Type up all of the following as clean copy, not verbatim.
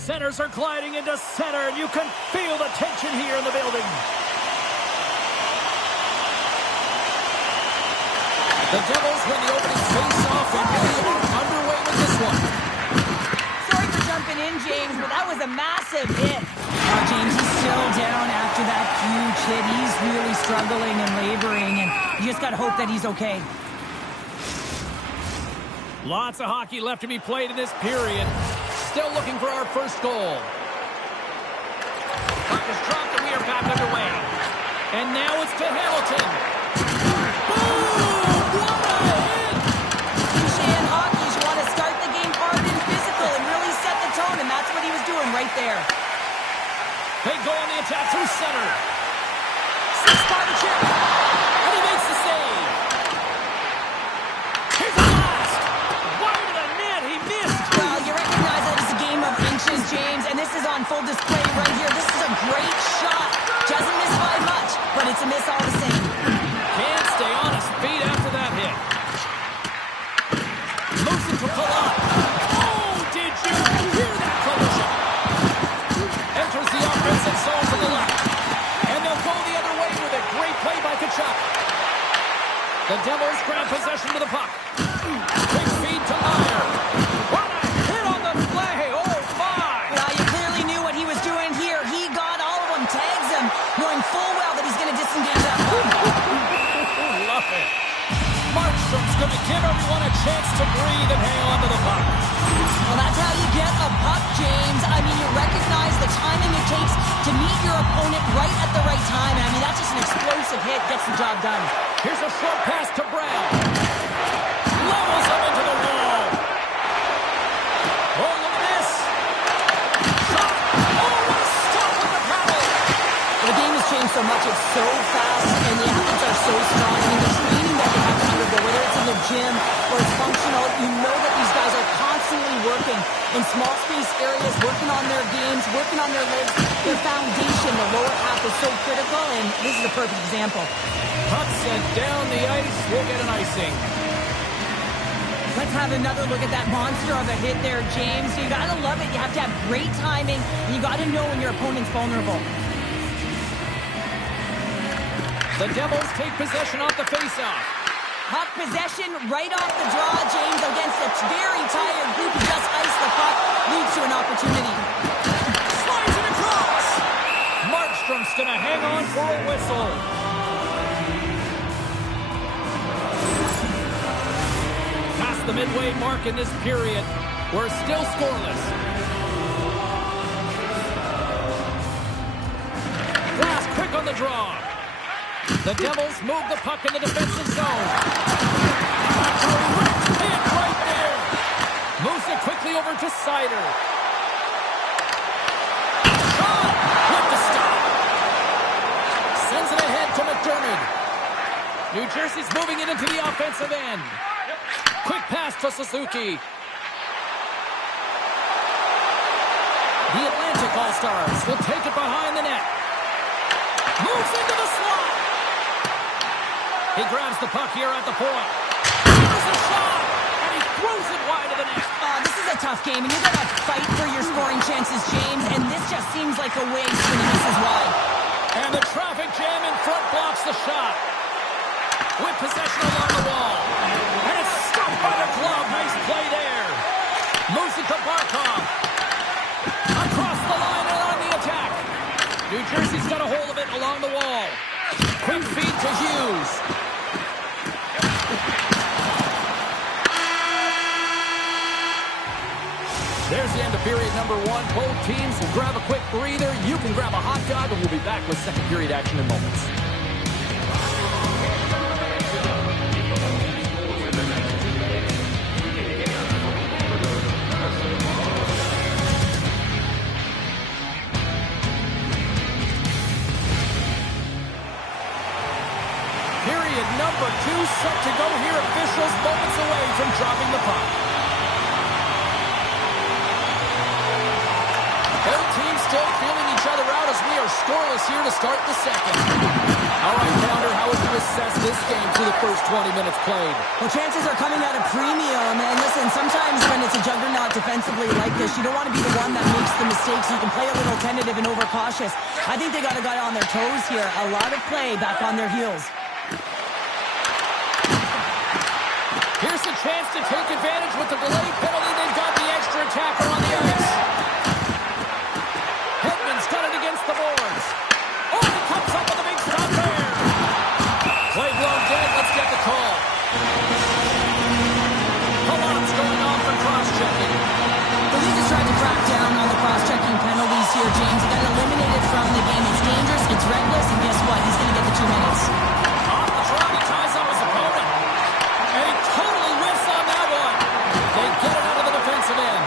centers are gliding into center, and you can feel the tension here in the building. The Devils win the opening face-off, and we are underway with this one. Sorry for jumping in, James, but that was a massive hit. James, he's still down after that huge hit. He's really struggling and laboring, and you just got to hope that he's okay. Lots of hockey left to be played in this period. Still looking for our first goal. Puck is dropped, and we are back underway. And now it's to Hamilton. Boom! What a hit! Usually in hockey, you want to start the game hard and physical and really set the tone, and that's what he was doing right there. They go on the attack through center. Six-spot check. And he makes the save. Here's a blast. Wide of the net. He missed. Well, you recognize that it's a game of inches, James, and this is on full display right here. This is a great shot. Doesn't miss by much, but it's a miss all the same. Can't stay on his feet after that hit. Moves it to Palat. Oh, did you hear that collision? Enters the offensive zone to the left. And they'll go the other way with a great play by Kachuk. The Devils grab possession to the puck. Quick feed to Meyer. What a hit on the play. Oh, my. Well, you clearly knew what he was doing here. He got all of them, tags them, knowing full well that he's going to disengage that puck. Love it. Markstrom's going to give everyone a chance to breathe and hang on to the puck. Well, that's how you get a puck, James. I mean, you recognize the timing it takes to meet your opponent right at the right time. And I mean, that's just an explosive hit. Gets the job done. Here's a short pass to Brown. Levels him into the wall. Oh, look at this. Shot. Oh, what a stop with the paddle. The game has changed so much. It's so fast, and the athletes are so strong. I mean, the training that they have to undergo, whether it's in the gym or it's functional, you know that these guys are constantly working in small space areas, working on their games, working on their legs. Their foundation, the lower half, is so critical, and this is a perfect example. Puck sent down the ice. We'll get an icing. Let's have another look at that monster of a hit there, James. You gotta love it. You have to have great timing, and you gotta know when your opponent's vulnerable. The Devils take possession off the faceoff. Puck possession right off the draw, James, against a very tired group who just iced the puck, leads to an opportunity. Slides it across. Markstrom's gonna hang on for a whistle. Past the midway mark in this period. We're still scoreless. Glass quick on the draw. The Devils move the puck in the defensive zone. Hit right there. Moves it quickly over to Sider. Shot with the stop. Sends it ahead to McDermott. New Jersey's moving it into the offensive end. Quick pass to Suzuki. The Atlantic All-Stars will take it behind the net. Moves into the slot. He grabs the puck here at the point. There's a shot, and he throws it wide of the net. This is a tough game, and you got to fight for your scoring chances, James, and this just seems like a waste when he misses wide. And the traffic jam in front blocks the shot. With possession along the wall. And it's stopped by the glove. Nice play there. Moves it to Barkov. Across the line and on the attack. New Jersey's got a hold of it along the wall. Quick feed to Hughes. There's the end of period number one. Both teams will grab a quick breather. You can grab a hot dog, and we'll be back with second period action in moments. Period number two set to go here. Officials moments away from dropping the puck. Both teams still feeling each other out as we are scoreless here to start the second. All right, Pounder, how would you assess this game through the first 20 minutes played? Well, chances are coming at a premium. And listen, sometimes when it's a juggernaut defensively like this, you don't want to be the one that makes the mistakes. You can play a little tentative and overcautious. I think they got a guy on their toes here. A lot of play back on their heels. Here's the chance to take advantage with the delayed penalty. They've got the extra attacker on the ice. Hedman's got it against the boards. Oh, he comes up with a big stop there. Play blown dead. Let's get the call. Palat's going off for cross-checking. The league has tried to crack down on the cross-checking penalties here, James. He got eliminated from the game. It's dangerous, it's reckless, and guess what? He's going to get the 2 minutes. Off the draw, he ties up his opponent. And he totally whiffs on that one. They get it out of the defensive end.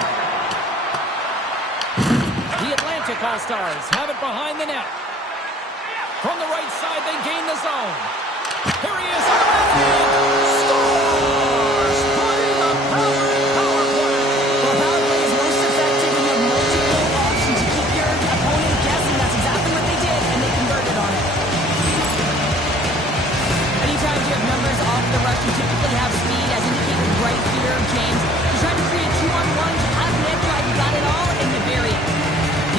The Atlantic All-Stars have it behind the net. From the right side, they gain the zone. Here he is on the right hand. Scores! By the power play. Well, power play is most effective when you have multiple options to keep your opponent guessing. That's exactly what they did, and they converted on it. Anytime you have numbers off the rush, you typically have speed, as indicated right here, James. You're trying to create 2-on-1, you have net drive, you got it all, and you bury it.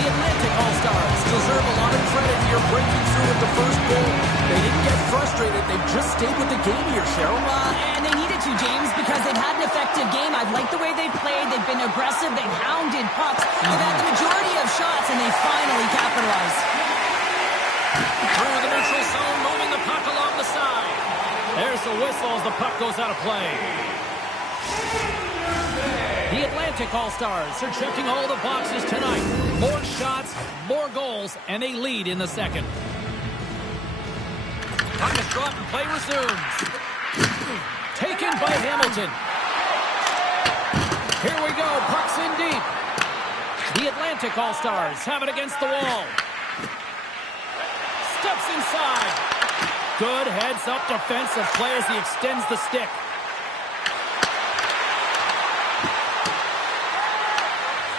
The Atlantic All-Stars deserve a lot of credit here breaking through with the first goal. They didn't get frustrated. They just stayed with the game here, Cheryl. And they needed to, James, because they've had an effective game. I've liked the way they've played. They've been aggressive. They've hounded pucks. They've had the majority of shots, and they finally capitalized. Through the neutral zone, moving the puck along the side. There's the whistle as the puck goes out of play. The Atlantic All-Stars are checking all the boxes tonight. More shots, more goals, and they lead in the second. Puck is dropped and play resumes. Taken by Hamilton. Here we go, puck's in deep. The Atlantic All-Stars have it against the wall. Steps inside. Good heads-up defensive play as he extends the stick.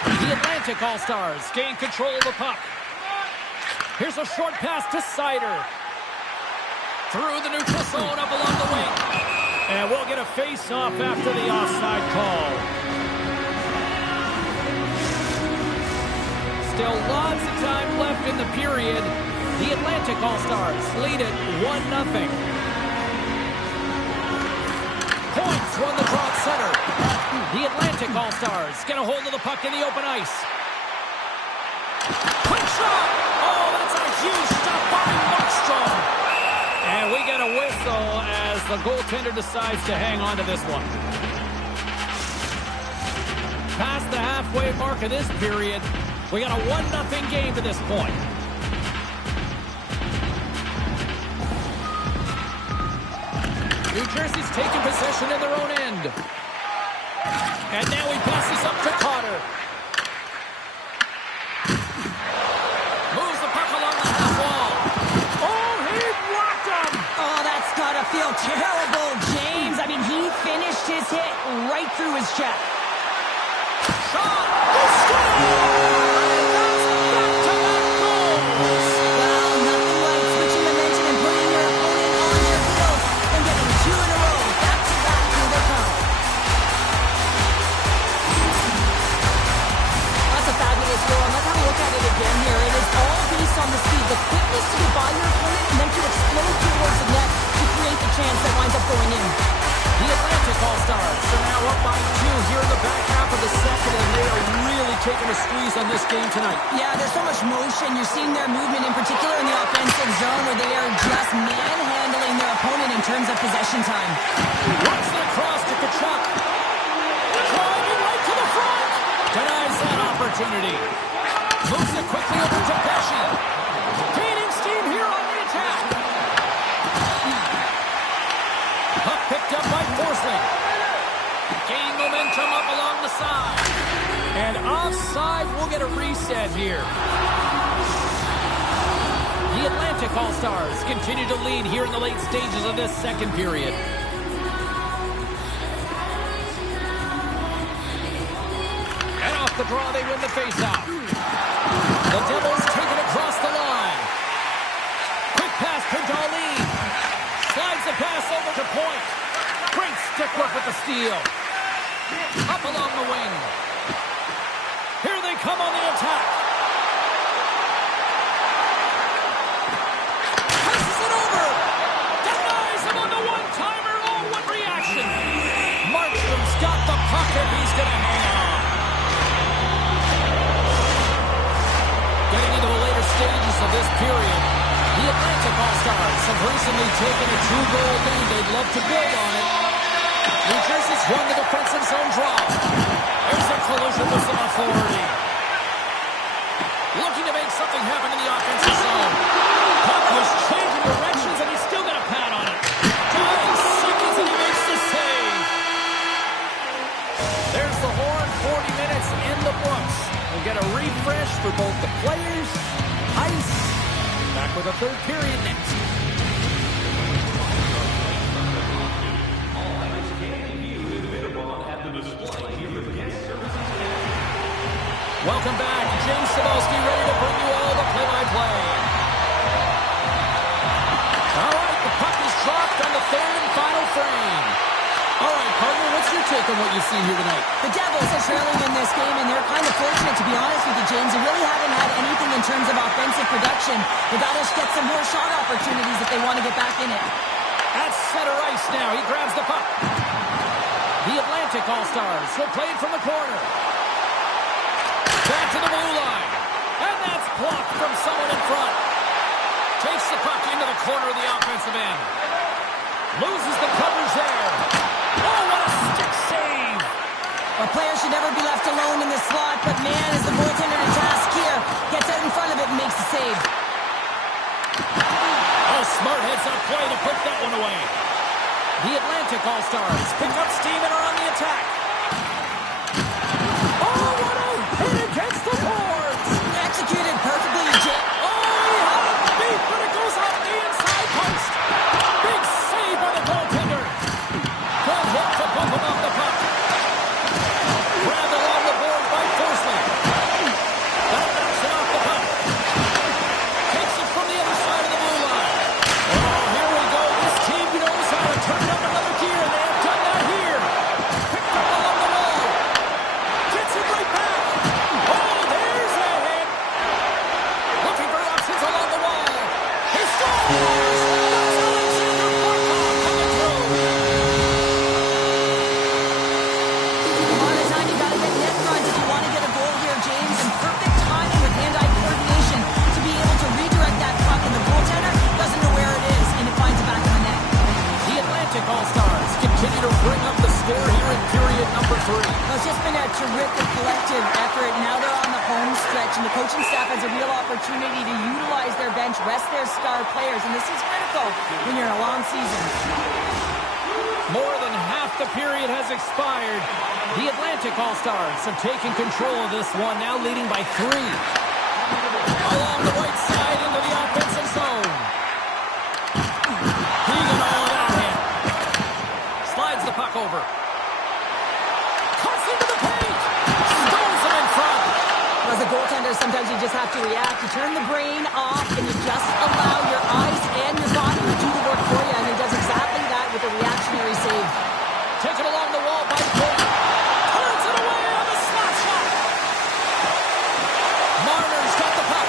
The Atlantic All-Stars gain control of the puck. Here's a short pass to Sider. Through the neutral zone, up along the wing. And we'll get a face-off after the offside call. Still lots of time left in the period. The Atlantic All-Stars lead it 1-0. Points run the draw at center. The Atlantic All-Stars get a hold of the puck in the open ice. Quick shot! Oh, that's a huge stop by Markstrom. And we get a whistle as the goaltender decides to hang on to this one. Past the halfway mark of this period, we got a 1-0 game to this point. New Jersey's taking possession in their own end. And now he passes up to Cotter. Moves the puck along the half wall. Oh, he blocked him! Oh, that's gotta feel terrible, James. I mean, he finished his hit right through his check. Shot! He scored! On the speed, the quickness to get by your opponent and then to explode towards the net to create the chance that winds up going in. The Atlantic All-Stars are now up by 2 here in the back half of the second, and they are really taking a squeeze on this game tonight. Yeah, there's so much motion. You're seeing their movement in particular in the offensive zone where they are just manhandling their opponent in terms of possession time. Runs it across to Kachuk. Driving right to the front. Denies that opportunity. Moves it quickly over to Pesci. Gaining steam here on the attack. Puck picked up by Forsling. Gaining momentum up along the side. And offside, we'll get a reset here. The Atlantic All-Stars continue to lead here in the late stages of this second period. And off the draw, they win the faceoff. The Devils take it across the line. with the steal. Up along the wing. Here they come on the attack. Passes it over. Denies him on the one-timer. Oh, what reaction. Markstrom's got the puck, and he's going to hang on. Getting into the later stages of this period, the Atlantic All-Stars have recently taken a 2-goal lead. They'd love to build on it. New Jersey's won the defensive zone draw. There's a collision with some authority. Looking to make something happen in the offensive zone. Puck was changing directions, and he's still got a pad on it. 9 seconds, and he makes the save. There's the horn. 40 minutes in the books. We'll get a refresh for both the players, ice. Back with a third period next. Welcome back. James Cybulski ready to bring you all the play-by-play. All right, the puck is dropped on the third and final frame. All right, partner, what's your take on what you've seen here tonight? The Devils are trailing in this game, and they're kind of fortunate, to be honest with you, James. They really haven't had anything in terms of offensive production. They got to get some more shot opportunities if they want to get back in it. At center ice now, he grabs the puck. The Atlantic All-Stars will play it from the corner. Back to the blue line. And that's blocked from someone in front. Takes the puck into the corner of the offensive end. Loses the coverage there. Oh, what a stick save. A player should never be left alone in the slot, but man, is the goaltender to task here. Gets out in front of it and makes the save. Oh, smart heads-up play to put that one away. The Atlantic All-Stars pick up steam and are on the attack. Oh, what a hit against the boards. Executed perfectly, Jim. Oh, he had it beat, but it goes off the inside post. Big save by the goaltender. Good hit to bump him off the puck. Grabbed along the board by Forsman. That knocks it off the puck. Takes it from the other side of the blue line. Oh, here we go. This team knows how to turn up another gear, and they have done that here. Picked up along the wall. Gets it right back. Oh, there's a hit. Looking for options along the wall. He scores! That's Alexander Barkov coming through. A lot of time you got to get net front if you want to get a goal here, James. And perfect timing with hand-eye coordination to be able to redirect that puck, and the goaltender doesn't know where it is, and it finds it back in the net. The Atlantic All-Stars continue to bring up the score here in period number 3. Well, it's just been a terrific collective effort. Now they're on the home stretch, and the coaching staff has a real opportunity to utilize their bench, rest their star players, and this is critical when you're in a long season. More than half the period has expired. The Atlantic All-Stars have taken control of this one, now leading by 3. Along the right side into the offensive zone. He got all that hit. Slides the puck over. Cuts into the paint. Stones him in front. As a goaltender, sometimes you just have to react. You turn the brain off, and you just allow your eyes and your body to do the work for you, and he does exactly that with a reactionary save. Taken along the wall by Cole. Turns it away on the slap shot. Marner's got the puck.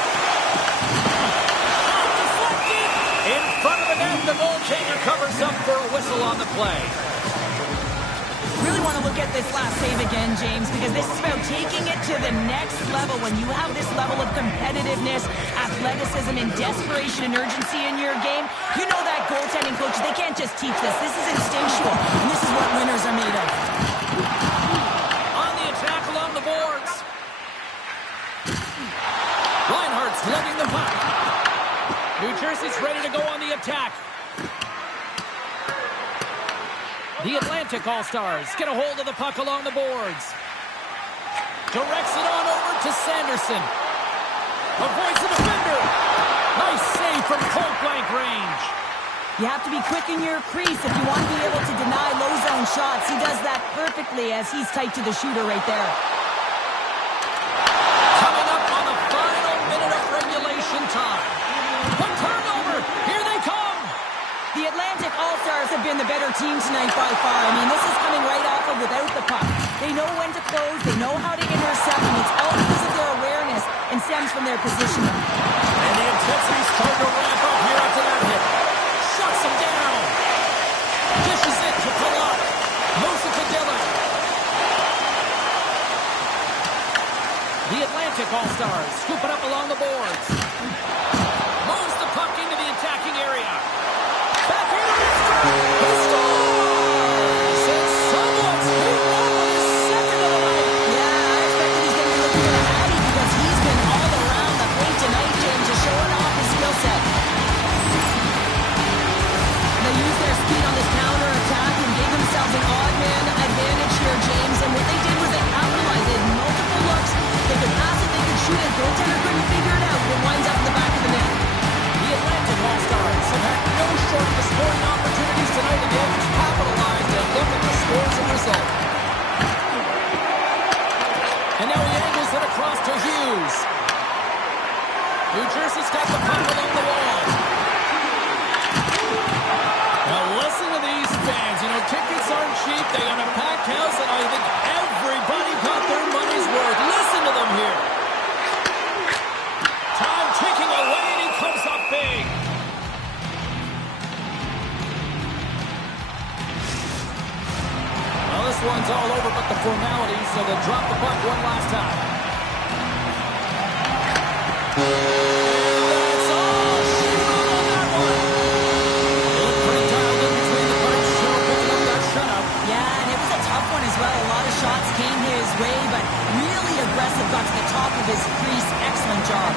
Deflected. In front of the net, the goaltender covers up for a whistle on the play. Really want to look at this last save again, James, because this is about taking it to the next level. When you have this level of competitiveness, athleticism, and desperation and urgency in your game, you know that goaltending coaches, they can't just teach this. This is instinctual, and this is what winners are made of. On the attack along the boards. Reinhardt's lugging the puck. New Jersey's ready to go on the attack. The Atlantic All-Stars get a hold of the puck along the boards. Directs it on over to Sanderson. Avoids the defender. Nice save from point-blank range. You have to be quick in your crease if you want to be able to deny low-zone shots. He does that perfectly as he's tight to the shooter right there. Coming up on the final minute of regulation time. A turnover. Here they come. The Atlantic All-Stars have been the better team tonight by far. I mean, this is coming without the puck. They know when to close, they know how to intercept, and it's all because of their awareness and stems from their positioning. And the intensity's starting to ramp up here after that hit. Shuts him down. Dishes it to Palat. Moves it to Dillon. The Atlantic All-Stars scoop it up along the boards. Moves the puck into the attacking area. Back into the scores! And someone's hit one with his second of the night. Yeah, I expected he's going to be looking at a hattie because he's been all around the plate tonight, James, just showing off his skill set. They used their speed on this counter-attack and gave themselves an odd-man advantage here, James, and what they did was they capitalized. They had multiple looks. They could pass it, they could shoot it. Goaltender couldn't figure it out. It winds up in the back of the net. The Atlantic All-Stars have had no shortage of scoring opportunities tonight, and they've capitalized, and look at the scores and result. And now he angles it across to Hughes. New Jersey's got the puck along the wall. Now listen to these fans. You know, tickets aren't cheap. They got a packed house, and I think everybody got their money's worth. Listen to them here. Time ticking away, and he comes up big. Well, this one's all over but the formalities, so they'll drop the puck one last time. That's all she wrote on that one. They look pretty dialed in between the pipes, so picking up that shutout. Yeah, and it was a tough one as well. A lot of shots came his way, but really aggressive, got to the top of his crease. Excellent job.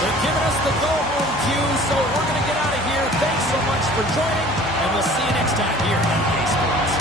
They're giving us the go-home cue, so we're going to get out of here. Thanks so much for joining, and we'll see you next time here on NBA Sports.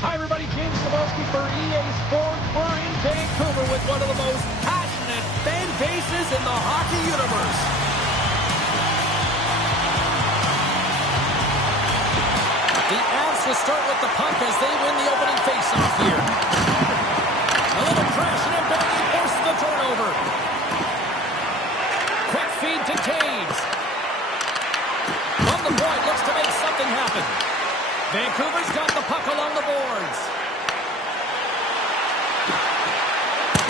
Hi, everybody. James Cebulski for EA Sports. We're in Vancouver with one of the most passionate fan bases in the hockey universe. The Avs will start with the puck as they win the opening faceoff here. A little crashing and banging forces the turnover. Quick feed to Taves. On the point, looks to make something happen. Vancouver's got the puck along the boards.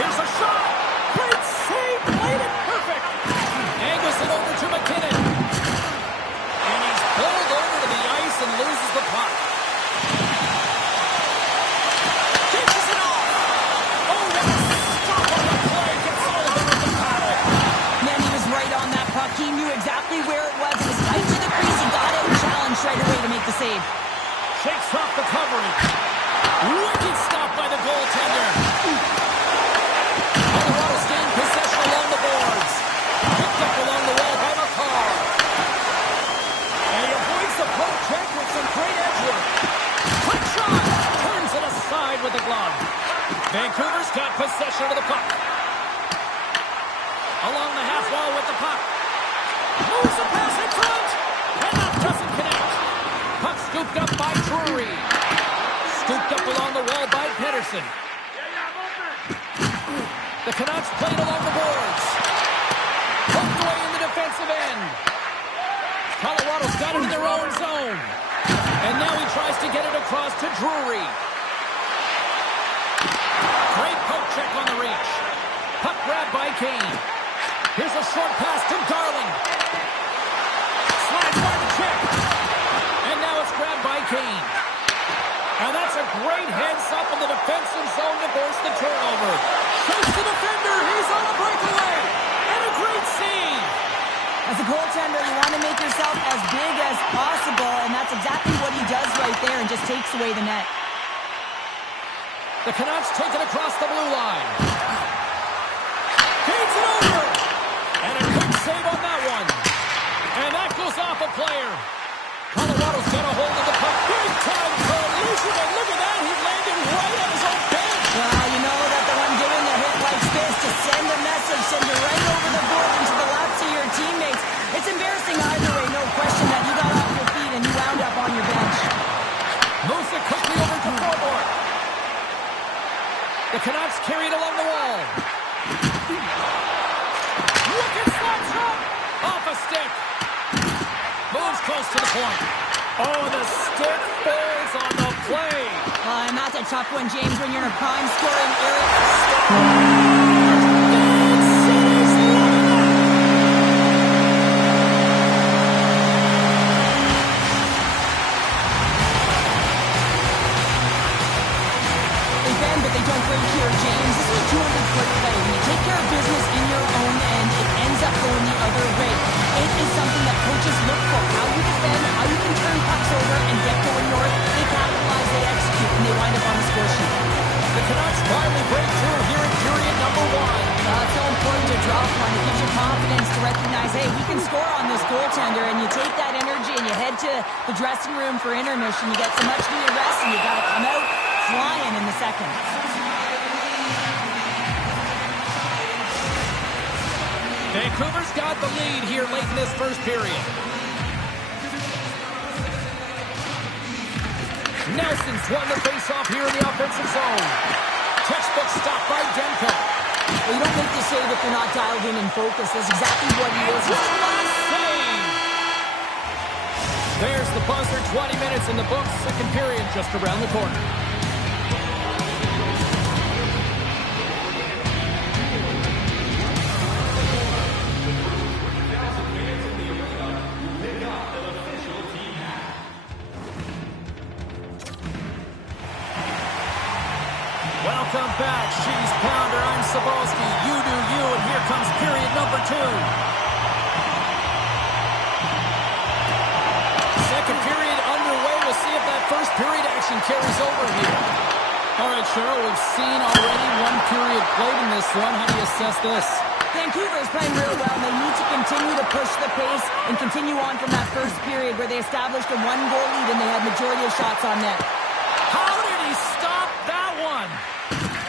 Here's a shot. Great save. Played it perfect. Angles it over to McKinnon. And he's pulled over to the ice and loses the puck. Takes it off. Oh, what a stop on the play. Gets Sullivan with the paddle. Man, he was right on that puck. He knew exactly where it was. It was tight to the crease. He got out and challenged right away to make the save. Shakes off the coverage. Wicked stop by the goaltender. Colorado's gained possession along the boards. Picked up along the wall by McCall. And he avoids the poke check with some great edge work. Quick shot. Turns it aside with the glove. Vancouver's got possession of the puck. Along the half wall with the puck. Moves the pass in front. And that doesn't connect. Puck scooped up by Drury. Scooped up along the wall by Pedersen. The Canucks played along the boards. Poked away in the defensive end. Colorado's got it in their own zone. And now he tries to get it across to Drury. Great poke check on the reach. Puck grabbed by Kane. Here's a short pass to Darling. Slides by the check. And now it's grabbed by Kane. And that's a great heads-up in the defensive zone to force the turnover. Shakes the defender. He's on a breakaway. And a great save. As a goaltender, you want to make yourself as big as possible, and that's exactly what he does right there and just takes away the net. The Canucks take it across the blue line. Feeds it over. And a quick save on that one. And that goes off a player. Colorado's got a hold of the puck. Big time collision. And look at that. He landed right on his own bench. Well, you know that the one doing a hit like this to send a message, send it right over the board into the laps of your teammates. It's embarrassing either way. No question that you got off your feet and you wound up on your bench. Moves it quickly over to Forward. The Canucks carry it along the wall. Look at that shot! Off a stick. Moves close to the point. Oh, the stick falls on the play. And that's a tough one, James, when you're in a prime scoring area. Don't break here, James. This is a 200-foot play. When you take care of business in your own end, it ends up going the other way. It is something that coaches look for. How you defend, how you can turn pucks over and get going north. They capitalize, they execute, and they wind up on the score sheet. The Canucks finally break through here in period number 1. It's so important to drop one. It gives you confidence to recognize, hey, we can score on this goaltender, and you take that energy and you head to the dressing room for intermission. You get some much-needed rest, and you've got to come out flying in the second. Vancouver's got the lead here late in this first period. Nelson's won the face-off here in the offensive zone. Textbook stop by Demko. Well, you don't make the save if you're not dialed in and focused. That's exactly what he is. Save! There's the buzzer. 20 minutes in the books. Second period just around the corner. Welcome back, She's Pounder. I'm Sabalski. You do you, and here comes period number 2. Second period underway. We'll see if that first period action carries over here. All right, Cheryl, we've seen already one period played in this one. How do you assess this? Vancouver is playing real well. They need to continue to push the pace and continue on from that first period where they established a 1-goal lead and they had majority of shots on net. How did he stop that one?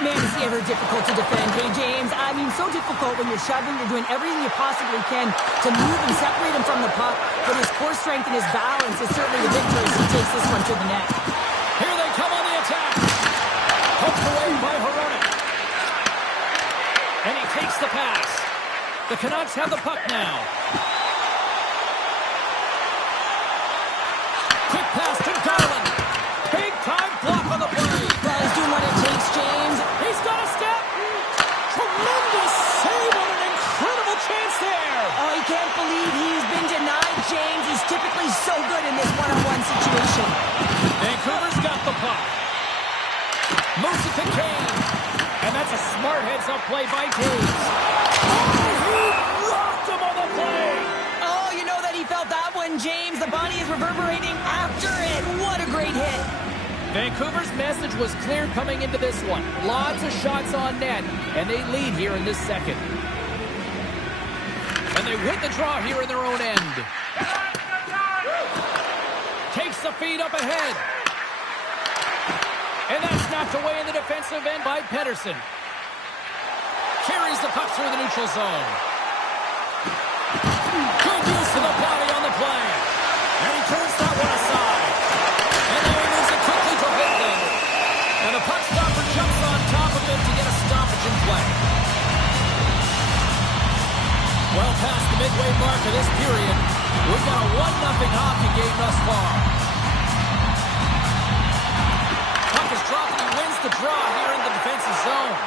Man, is he ever difficult to defend. Hey, James, I mean, so difficult when you're shoving, you're doing everything you possibly can to move and separate him from the puck, but his core strength and his balance is certainly the victory as he takes this one to the net. Here they come on the attack. Poked away by Hronek. And he takes the pass. The Canucks have the puck now. Quick pass to Garland. Big time block on the play. Well, he's doing what it takes, James. He's got a step. Tremendous save on an incredible chance there. Oh, he can't believe he's been denied, James. He's typically so good in this one-on-one situation. Vancouver's got the puck. Moves it to Kane. And that's a smart heads-up play by Taves. Oh, he rocked him on the play. Oh, you know that he felt that one, James. The body is reverberating after it. What a great hit. Vancouver's message was clear coming into this one. Lots of shots on net, and they lead here in this second. And they win the draw here in their own end. Takes the feed up ahead. And that's knocked away in the defensive end by Pettersson. Carries the puck through the neutral zone. Good use of the body on the play. And he turns that one aside. And now he moves it quickly to Hoagland. And the puck stopper jumps on top of him to get a stoppage in play. Well past the midway mark of this period, we've got a 1-0 hockey game thus far. Puck is dropped and he wins the draw here in the defensive zone.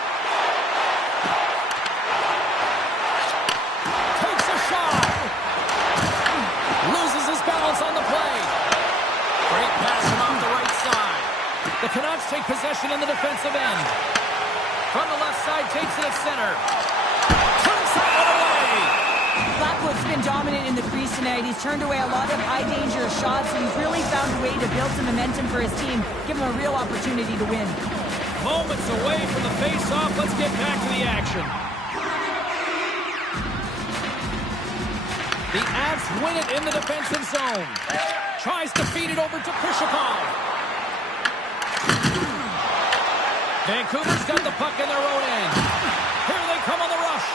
The Canucks take possession in the defensive end. From the left side, takes it at center. Turns that one away. Blackwood's been dominant in the crease tonight. He's turned away a lot of high-danger shots, and he's really found a way to build some momentum for his team, give him a real opportunity to win. Moments away from the face-off. Let's get back to the action. The Avs win it in the defensive zone. Tries to feed it over to Prishikov. Vancouver's got the puck in their own end. Here they come on the rush.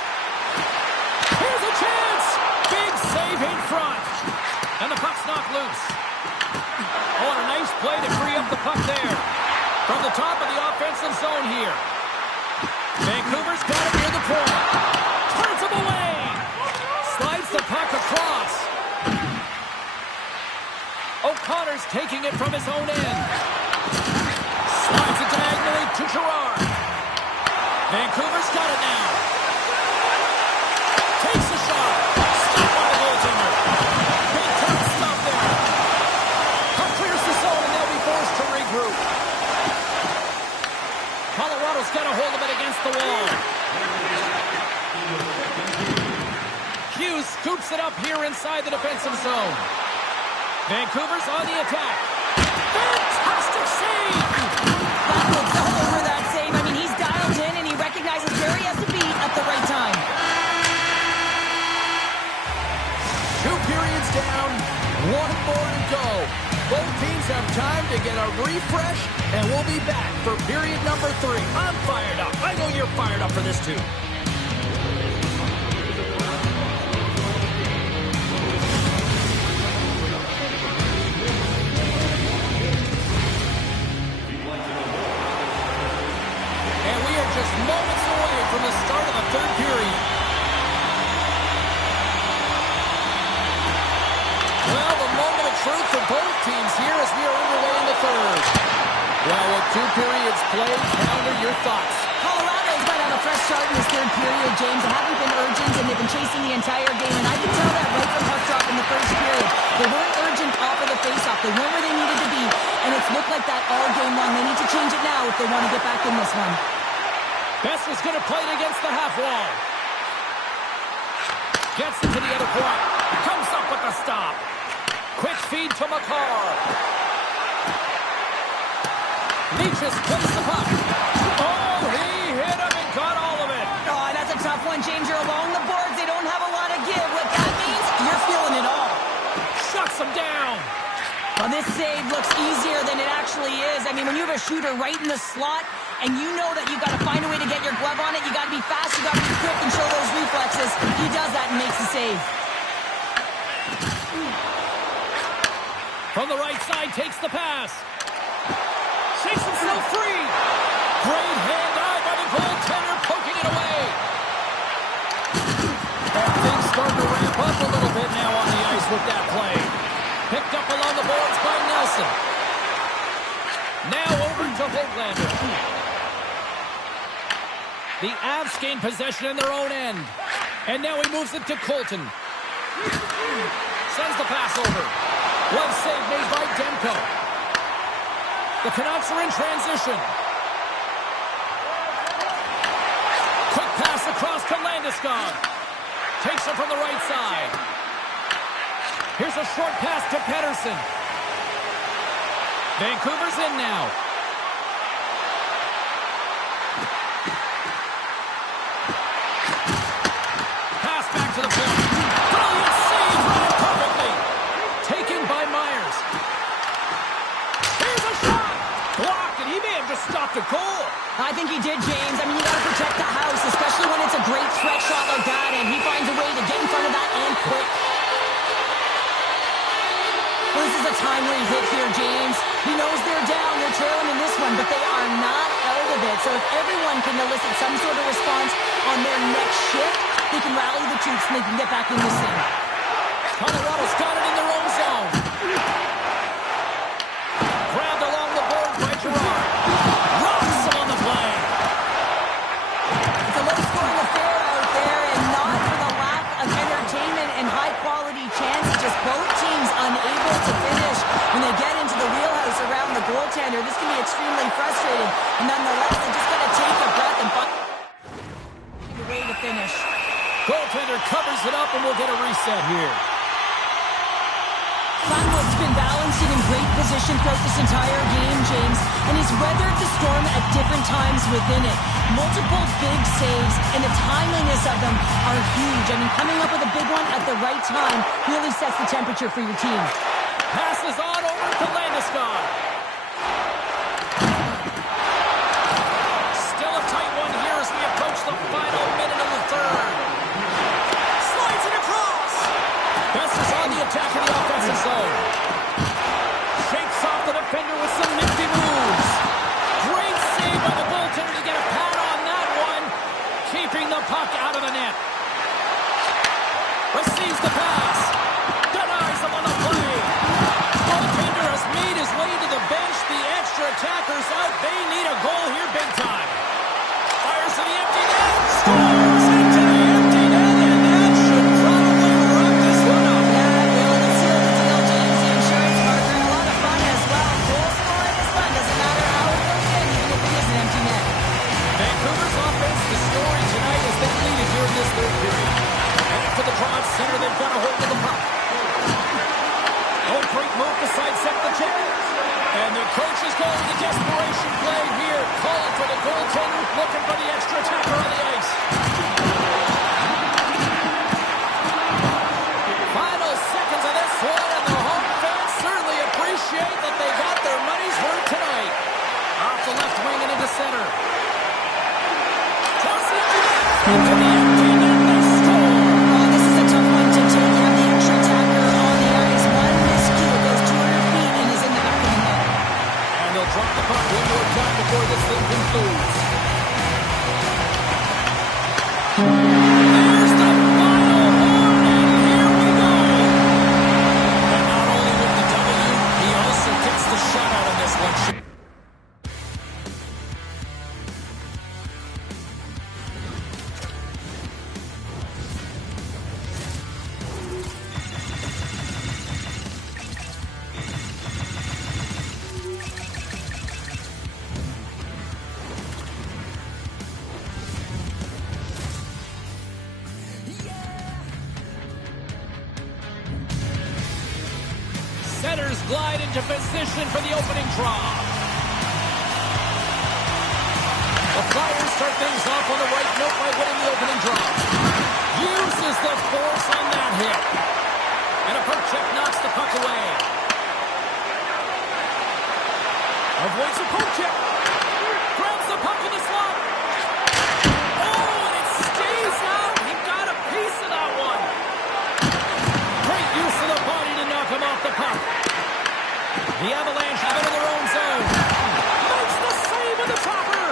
Here's a chance. Big save in front. And the puck's knocked loose. Oh, and a nice play to free up the puck there. From the top of the offensive zone here. Vancouver's got it near the point. Turns him away. Slides the puck across. O'Connor's taking it from his own end. Slides it diagonally to Girard. Vancouver's got it now. Takes a shot. Stop on the goaltender. Big time stop there. Puck clears the zone and they'll be forced to regroup. Colorado's got a hold of it against the wall. Hughes scoops it up here inside the defensive zone. Vancouver's on the attack. Fantastic save! Blackwood's all over that save. I mean, he's dialed in and he recognizes where he has to be at the right time. 2 periods down, 1 more to go. Both teams have time to get a refresh, and we'll be back for period number 3. I'm fired up. I know you're fired up for this too. Just moments away from the start of the 3rd period. Well, the moment of truth for both teams here as we are underway in the 3rd. Well, with 2 periods played, Pounder, your thoughts? Colorado's might have a fresh start in this 3rd period, James. They haven't been urgent, and they've been chasing the entire game, and I can tell that right from puck drop in the 1st period. They weren't urgent off of the faceoff. They weren't where they needed to be, and it's looked like that all game long. They need to change it now if they want to get back in this one. Best is going to play it against the half wall. Gets it to the other point. Comes up with the stop. Quick feed to Makar. Leaches plays the puck. Oh, he hit him and got all of it. Oh, that's a tough one, James. You're along the boards. They don't have a lot of give. What that means, you're feeling it all. Shuts him down. Well, this save looks easier than it actually is. I mean, when you have a shooter right in the slot, and you know that you got to find a way to get your glove on it, you got to be fast, you got to be quick and show those reflexes. He does that and makes the save. From the right side, takes the pass. Shakes himself free. Great hand eye by the goaltender, poking it away. And things start to ramp up a little bit now on the ice with that play. Picked up along the boards by Nelson. Now over to Hoglander. The Avs gain possession in their own end. And now he moves it to Colton. Sends the pass over. One save made by Demko. The Canucks are in transition. Quick pass across to Landeskog. Takes it from the right side. Here's a short pass to Pettersson. Vancouver's in now. Pass back to the point. Brilliant save, running perfectly. Taken by Myers. Here's a shot. Blocked, and he may have just stopped a goal. I think he did, James. I mean, you got to protect the house, especially when it's a great stretch shot like that, and he finds a way to get in front of that and quick. Well, this is a timely hit here, James. He knows they're down, they're trailing in this one, but they are not out of it. So if everyone can elicit some sort of response on their next shift, they can rally the troops and they can get back in this thing. Colorado's got it in their own zone. Grabbed along the boards by Girard. Rocks him on the play. It's a low-scoring affair out there, and not for the lack of entertainment and high-quality chances. Just both teams unable to finish when they get into the wheelhouse around the goal goaltender, this can be extremely frustrating. Nonetheless, they just got to take a breath and find a way to finish. Goaltender covers it up, and we'll get a reset here. Flatwood's been balanced and in great position throughout this entire game, James, and he's weathered the storm at different times within it. Multiple big saves, and the timeliness of them are huge. I mean, coming up with a big one at the right time really sets the temperature for your team. Passes on over to Landeskog. Still a tight one here as we approach the final minute of the third. Slides it across. Best is on the attack in the offensive zone. Shakes off the defender with some nifty moves. Great save by the goaltender to get a pad on that one. Keeping the puck out of the net. Receives the pass. Denies him on the play. Goaltender has made his way to the bench. The extra attackers out. They need a goal here big time. Fires to the empty net. Scores into the empty net, and that should probably wrap this one up. Yeah, well, let's seal the deal, James, the insurance partner, and a lot of fun as well. Goal scoring is fun. Doesn't matter how it goes in, even if it is an empty net. Vancouver's offense, the story tonight as they lead it here in this third period. And after the draw center, they've got a hold of the puck. Oh, great move to sidestep the check. And the coach is going to desperation play here. Calling for the goaltender, looking for the extra attacker on the ice. Final seconds of this one, and the home fans certainly appreciate that they got their money's worth tonight. Off the left wing and into center. Toss it into the empty net. They score. Oh, this is a tough one to take. You have the extra attacker on the ice. One miscue goes 200 feet and is in the back of the net. And they'll drop the puck one more time before this thing concludes. There's the final horn, and here we go. And not only with the W, he also gets the shutout on this one. Setters glide into position for the opening draw. The Flyers start things off on the right note by winning the opening draw. Uses the force on that hit. And a poke check knocks the puck away. Avoids a poke check. Grabs the puck in the slot. Oh, and it stays out. He got a piece of that one. Great use of the body to knock him off the puck. The Avalanche have it in their own zone. Makes the save with the topper.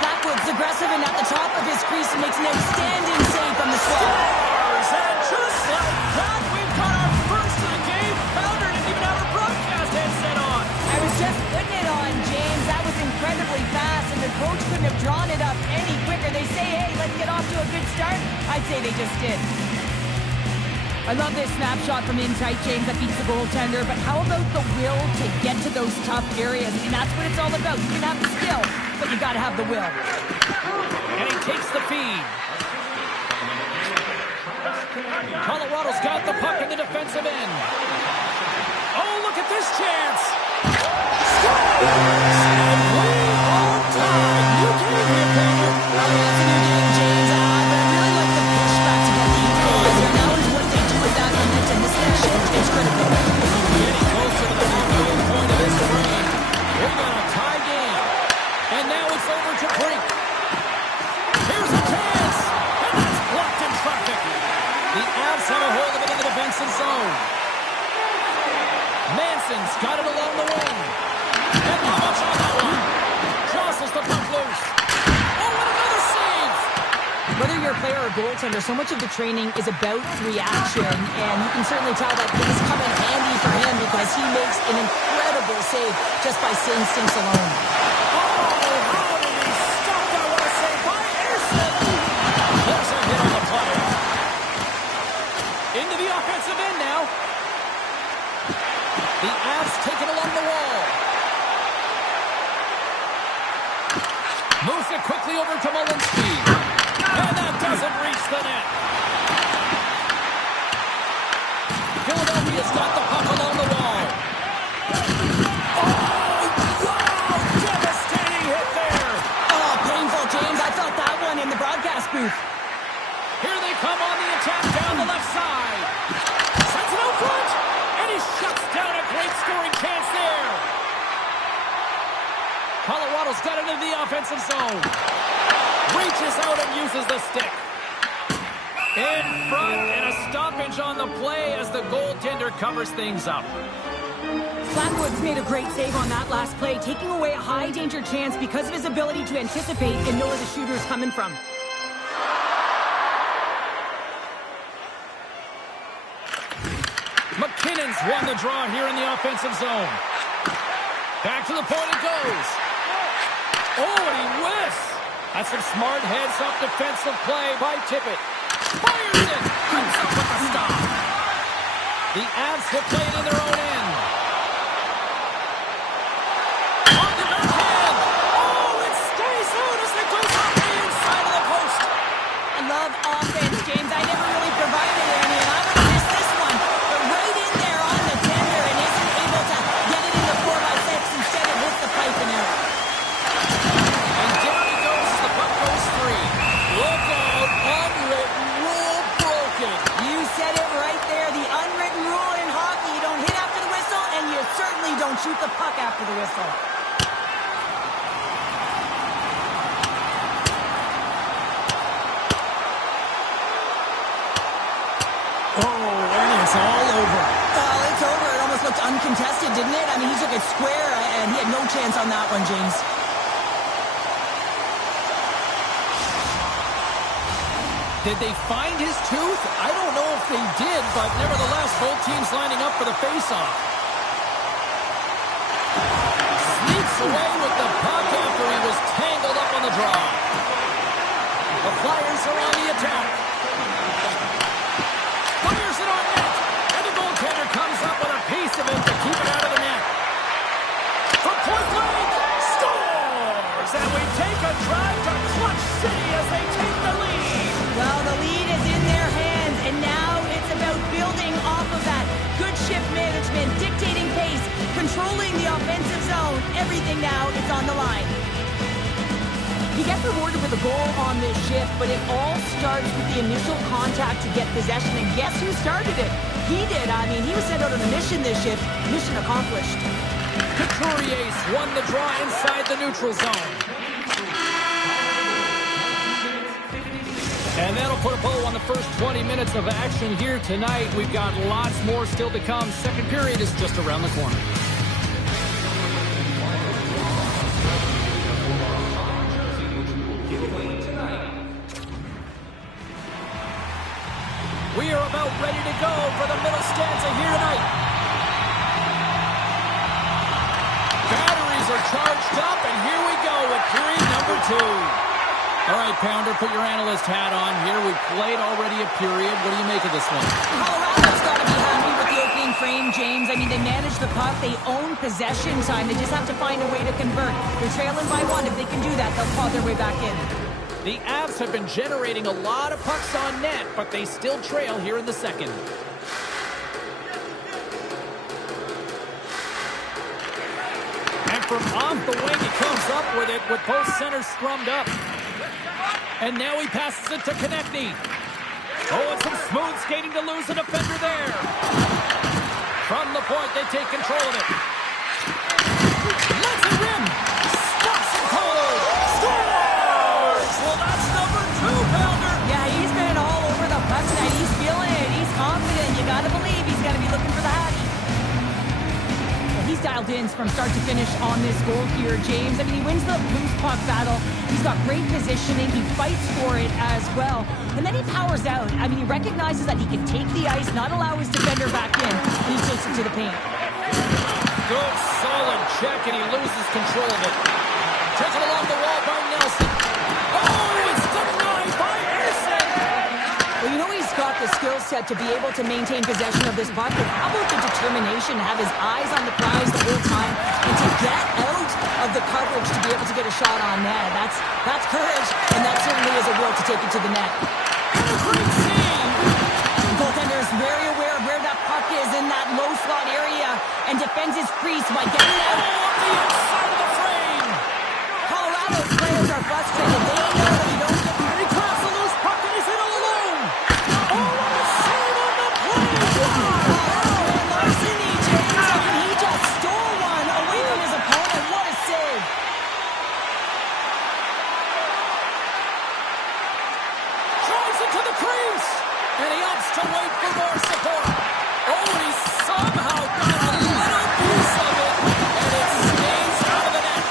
Flatwood's aggressive and at the top of his crease and makes an outstanding save from the spot. Scores! And just like that, we've got our first of the game. Pounder didn't even have her broadcast headset on. I was just putting it on, James. That was incredibly fast, and the coach couldn't have drawn it up any quicker. They say, hey, let's get off to a good start. I'd say they just did. I love this snapshot from inside, James, that beats the goaltender, but how about the will to get to those tough areas? I mean, that's what it's all about. You can have the skill, but you got to have the will. And he takes the feed. Colorado's got the puck in the defensive end. Oh, look at this chance. Scores! And we are tied. You came here, Pounder. It's a new game, James, but I really like the pushback to get the equalizer. Now is what they do with that momentum. This next shift is critical. Getting closer to the halfway point of this frame. We got a tie game. And now it's over to Brink. Here's a chance. And that's blocked in traffic. The Avs have a hold of it in the defensive zone. Manson's got it along the wing. And not much on that one. Jostles the puck loose. Oh, and another save. Whether you're a player or goaltender, so much of the training is about reaction, and you can certainly tell that things come in handy for him because he makes an incredible save just by instincts alone. Oh, how did he stop that one? A save by Ersson. There's a hit on the play. Into the offensive end now. The Avs take it along the wall. it quickly over to Malinsky. And that doesn't reach the net. Philadelphia's got the puck along the wall. Oh, wow! Devastating hit there. Oh, painful, James. I felt that one in the broadcast booth. Here they come on the attack down the left side. Sends it out front. And he shuts down a great scoring chance there. Colorado's got it in the offensive zone. Reaches out and uses the stick. In front, and a stoppage on the play as the goaltender covers things up. Flatwood's made a great save on that last play, taking away a high-danger chance because of his ability to anticipate and know where the shooter is coming from. McKinnon's won the draw here in the offensive zone. Back to the point it goes. Oh, and he whiffs. That's some smart heads-up defensive play by Tippett. Fires it! Comes up with the stop. The Avs will play it in their own end. On the backhand! Oh, it stays out as it goes off the inside of the post. I love offense, James. I never really provided any, and I'm going to miss this one. But right in there on the tender and isn't able to get it in the 4x6. Instead, it hits the pipe and out. And down he goes as the puck goes free. Look out, unwritten rule broken. You said it right there. The unwritten rule in hockey, you don't hit after the whistle, and you certainly don't shoot the puck after the whistle. Oh, and it's all over. Well, it's over. It almost looked uncontested, didn't it? I mean, he took it square, and he had no chance on that one, James. Did they find his tooth? I don't know if they did, but nevertheless, both teams lining up for the faceoff. Sneaks away with the puck after he was tangled up on the draw. The Flyers are on the attack. Fires it on net, and the goaltender comes up with a piece of it to keep it out of the net. From point blank, scores! And we take a drive to Clutch City as they take the lead. Well, the lead is in their hands, and now it's about building off of that. Good shift management, dictating pace, controlling the offensive zone. Everything now is on the line. He gets rewarded with a goal on this shift, but it all starts with the initial contact to get possession, and guess who started it? He did. I mean, he was sent out on a mission this shift. Mission accomplished. Couturier's won the draw inside the neutral zone. And that'll put a bow on the first 20 minutes of action here tonight. We've got lots more still to come. Second period is just around the corner. We are about ready to go for the middle stanza here tonight. Batteries are charged up, and here we go with period number 2. All right, Pounder, put your analyst hat on here. We've played already a period. What do you make of this one? Colorado's got to be happy with the opening frame, James. I mean, they manage the puck. They own possession time. They just have to find a way to convert. They're trailing by 1. If they can do that, they'll claw their way back in. The Avs have been generating a lot of pucks on net, but they still trail here in the second. And from off the wing, he comes up with it with both centers scrummed up. And now he passes it to Konechny. Oh, and some smooth skating to lose a defender there. From the point, they take control of it. Lets it rim. Stops it cold. Scores! Well, that's number 2, Pounder. Yeah, he's been all over the puck tonight. He's feeling it. He's confident. You got to believe he's going to be looking for the Hattie. He's dialed in from start to finish on this goal here, James. I mean, he wins the loose puck battle. He's got great positioning. He fights for it as well. And then he powers out. I mean, he recognizes that he can take the ice, not allow his defender back in, and he takes it to the paint. Good, solid check, and he loses control of it. Taken along the wall by Nelson. Oh, it's denied by Ersson. Well, you know he's got the skill set to be able to maintain possession of this puck, but how about the determination to have his eyes on the prize the whole time and to get out of the coverage to be able to get a shot on net. That's courage, and that certainly is a will to take it to the net. And a great save! The goaltender is very aware of where that puck is in that low slot area and defends his crease by getting out. On the outside of the frame! Colorado's players are frustrated. They know that you don't get... And he claps a loose puck and he's in all alone! Oh, what a save on the play! And Larson, James, I mean, he just stole one away from his opponent. What a save! Drives into the crease! And he opts to wait for more support. Oh, and he somehow got a little piece of it, and it stays out of the net.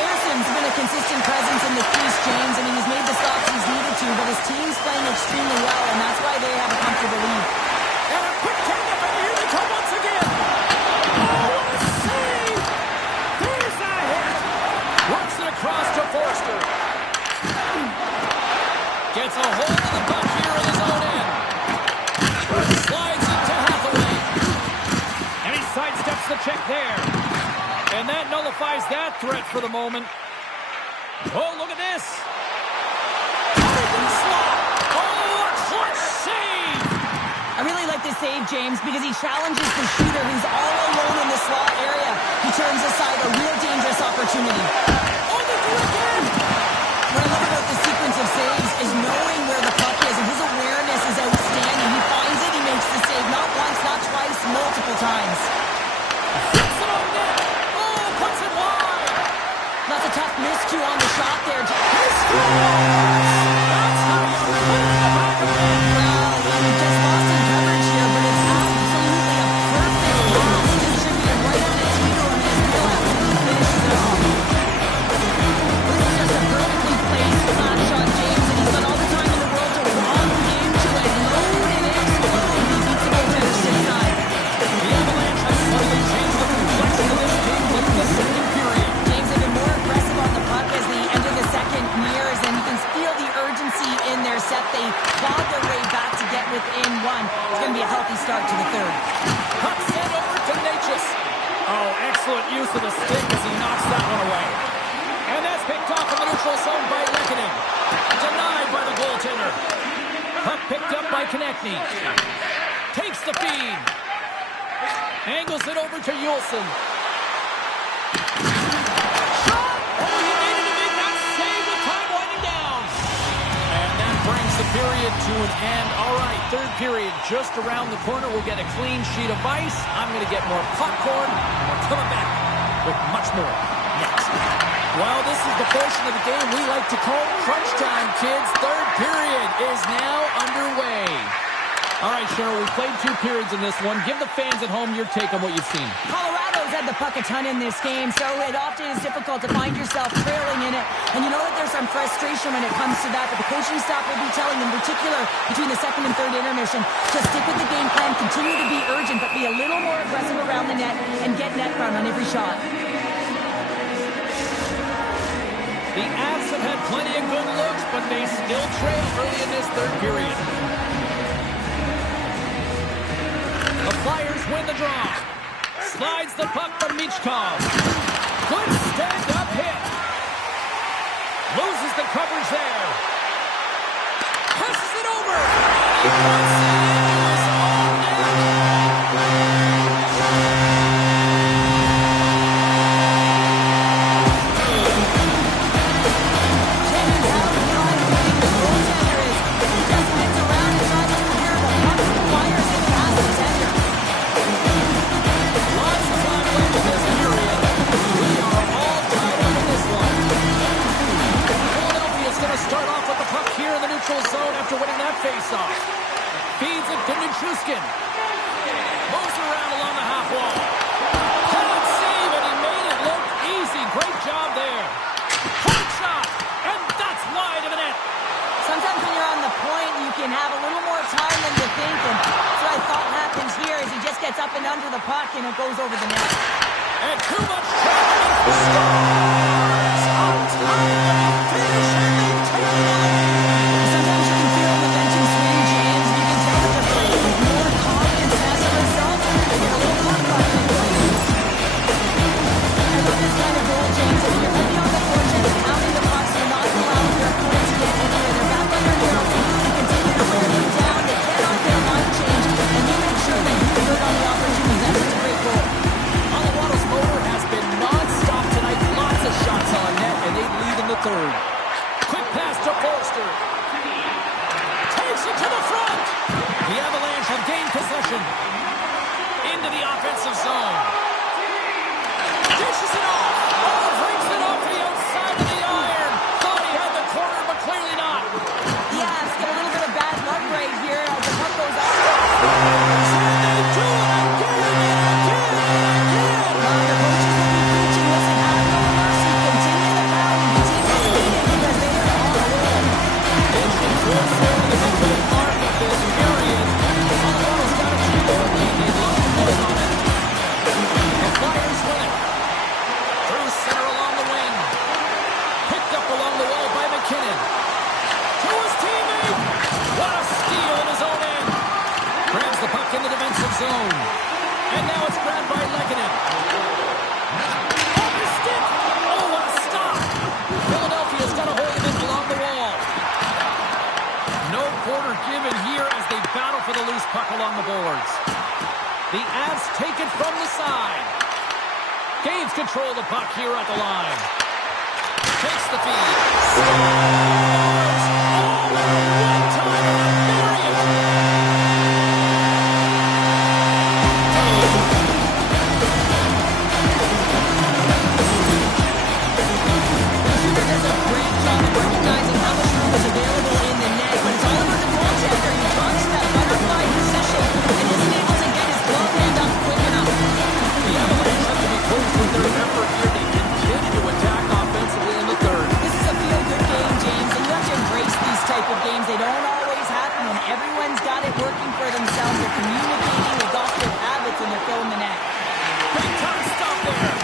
Anderson's been a consistent presence in the crease, James. I mean, he's made the stops he's needed to, but his team's playing extremely well, and that's why they have a comfortable lead. And a quick take-up, and here they come once again. Oh, what a save! There's a hit! Works it across to Forster. Gets a hold of the puck here in his own end. Slides it to Hathaway. And he sidesteps the check there. And that nullifies that threat for the moment. Oh, look at this. Open slot. Oh, a clutch save. I really like this save, James, because he challenges the shooter who's all alone in the slot area. He turns aside a real dangerous opportunity. Oh, they do it again. What I love about the sequence of saves is knowing where the puck is, and his awareness is outstanding. He finds it, he makes the save not once, not twice, multiple times. Puts it on net. Oh, puts it wide. That's a tough miscue on the shot there. He scores. That's how you put it in the back of the net. Well, he just lost in coverage here, but it's absolutely a perfect pass distributed right on his hero and his wheelhouse, and he finishes it off. This is just a perfectly placed flat shot, James, and he's got all the time in the world to walk into it, load and explode, and he beats the goaltender 6-9. The Avalanche has suddenly changed the complexion of this game late in the second period. James have been more aggressive on the puck as the end of the second nears, and you can feel the urgency in their set. They clawed their way back to get within one. It's going to be a healthy start to the third. Puck sent over to Natchez. Oh, excellent use of the stick as he knocks that one away. And that's picked off in the neutral zone by Lehkonen. Denied by the goaltender. Puck picked up by Konechny. Takes the feed. Angles it over to Juleson. Shot! Oh, he needed to make that save with time winding down. And that brings the period to an end. All right, third period just around the corner. We'll get a clean sheet of ice. I'm going to get more popcorn. And we're coming back with much more next. Well, this is the portion of the game we like to call crunch time, kids. Third period is now underway. All right, Cheryl, we played 2 periods in this one. Give the fans at home your take on what you've seen. Colorado's had the puck a ton in this game, so it often is difficult to find yourself trailing in it. And you know that there's some frustration when it comes to that, but the coaching staff will be telling, in particular between the second and third intermission, just stick with the game plan, continue to be urgent, but be a little more aggressive around the net and get net front on every shot. The Avs have had plenty of good looks, but they still trail early in this third period. The Flyers win the draw. Slides the puck to Michkov. Good stand-up hit. Loses the coverage there. Passes it over. He puts it into his own net. James, how frustrating the goaltender is. He just spins around and tries to clear the puck from the Flyers and past the tender. Lots of time left in this period. We are all tied up in this one. Philadelphia's going to start off with the puck here in the neutral zone after winning that faceoff. Feeds it to Nichushkin. Moves around along the half wall. Hard save, and he made it look easy. Great job there. Hard shot, and that's wide of the net. Sometimes when you're on the point, you can have a little more time than you think, and that's what I thought happens here is he just gets up and under the puck, and it goes over the net. And too much traffic for Stars. On time, finish, and they take the lead. Sometimes you can feel the bench and swing, James. You can tell that they're playing with more confidence, and as a result, they get a little more confident. I love this kind of goal, James. If you're heavy on the fortune, Gains control of the puck here at the line. Takes the feed. Scores! Oh, what a one-timer to bury it! Shooter does a great job of recognizing how much room is available in the net, but it's all about the goal checker. He tries that butterfly position and isn't able to get his glove hand up quick enough. The Avalanche have to be pleased with their effort here. They continue to attack offensively in the third. This is a feel-good game, James, and you have to embrace these type of games. They don't always happen when everyone's got it working for themselves. They're communicating, they've got their habits, and they're filling the net. Big time stop there.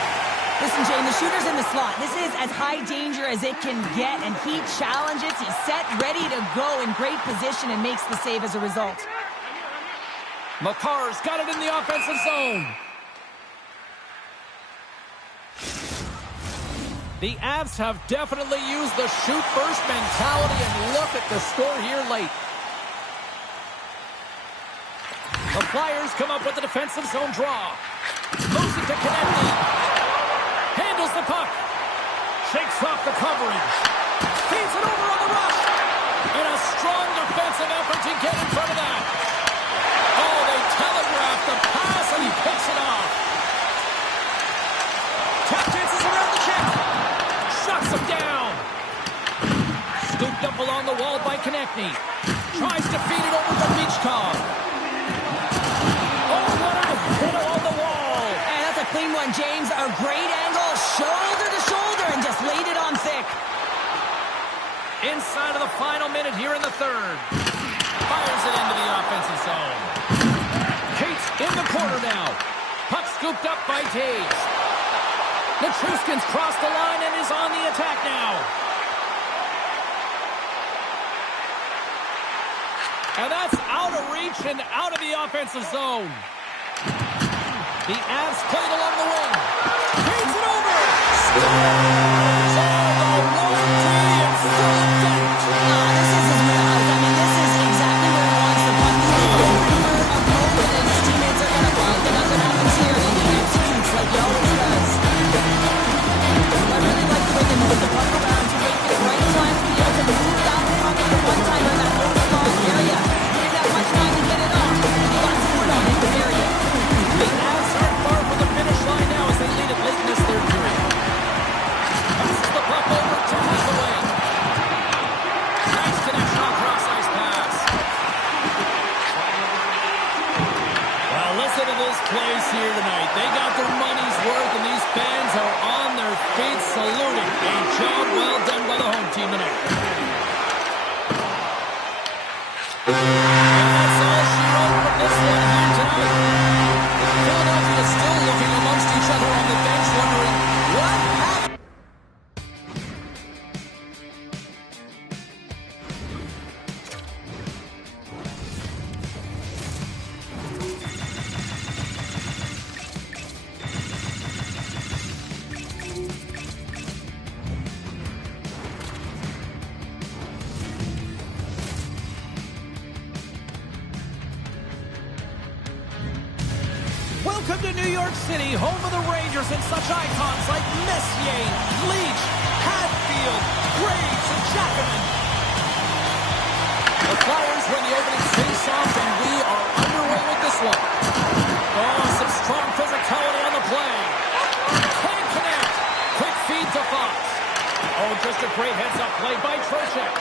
Listen, James, the shooter's in the slot. This is as high danger as it can get, and he challenges. He's set, ready to go in great position, and makes the save as a result. Makar's got it in the offensive zone. The Avs have definitely used the shoot-first mentality, and look at the score here late. The Flyers come up with the defensive zone draw. Moves it to Konechny. Handles the puck. Shakes off the coverage. Feeds it over on the rush. And a strong defensive effort to get in front of that. Oh, they telegraphed the pass, and he picks it off. Tap dances around the check. Shuts him down. Scooped up along the wall by Konechny. Tries to feed it over to Michkov. Oh, what a hit on the wall. And that's a clean one, James. A great angle, shoulder to shoulder, and just laid it on thick. Inside of the final minute here in the third. Fires it into the offensive zone. Cates in the corner now. Puck scooped up by Taves. Nichushkin's crossed the line and is on the attack now. And that's out of reach and out of the offensive zone. The Avs played along the wing. Feeds it over. Scores! Oh, the long tee and still in front. This is his wheelhouse. I mean, this is exactly where he wants the puck. He's looking for a moment, and his teammates are going to find it. That's what happens here, and he executes like he always does. I really like the way they move the puck around to wait for the right time to be able to move that puck to the one-timer in that low slot area. He didn't have much time to get it off. He got to put on it to bury it. The Avs aren't far from the finish line now as they lead it late in this third period. Passes the puck over to the wing. Nice connection on cross-ice pass. Well, listen to this place here tonight. They got their money's worth, and these fans are on their feet saluting. A job well done by the home team tonight. And that's all she wrote from this one here tonight. Philadelphia is still looking amongst each other on the bench, wondering what happened. Welcome to New York City, home of the Rangers and such icons like Messier, Leach, Hadfield, Graves, and Jackman. The Flyers win the opening face-off, and we are underway with this one. Oh, some strong physicality on the play. Can't connect. Quick feed to Fox. Oh, just a great heads-up play by Trocheck.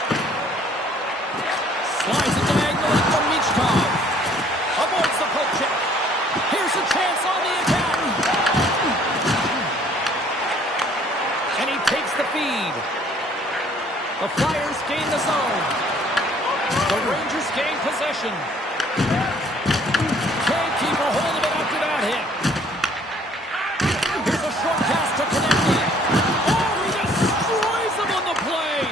Slides it diagonally to Michkov. Avoids the poke check. Here's a chance on the attack. And he takes the feed. The Flyers gain the zone. The Rangers gain possession. Can't keep a hold of it after that hit. Here's a short pass to Konechny. Oh, he destroys him on the play.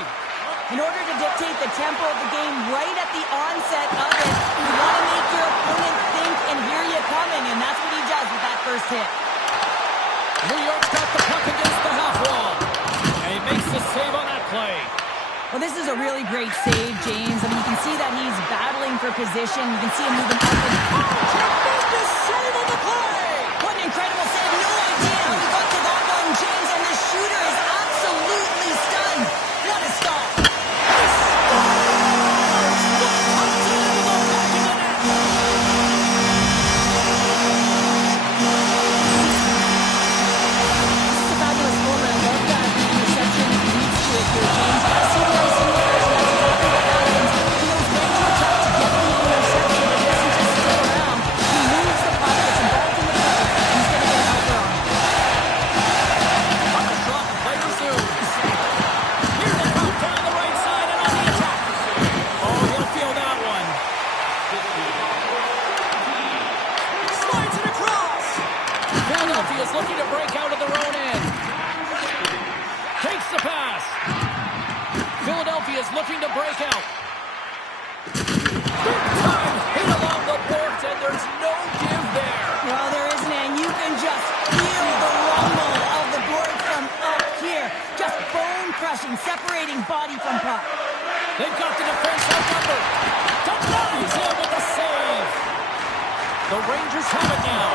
In order to dictate the tempo of the game right at the onset of it, you want to make your opponent think and hear you coming, and that's what he does with that first hit. New York's got the puck against the half wall. And he makes the save on that play. Well, this is a really great save, James. I mean, you can see that he's battling for position. You can see him moving up and... Oh, tremendous save on the play! What an incredible save. No idea how he got to that Rangers have it now.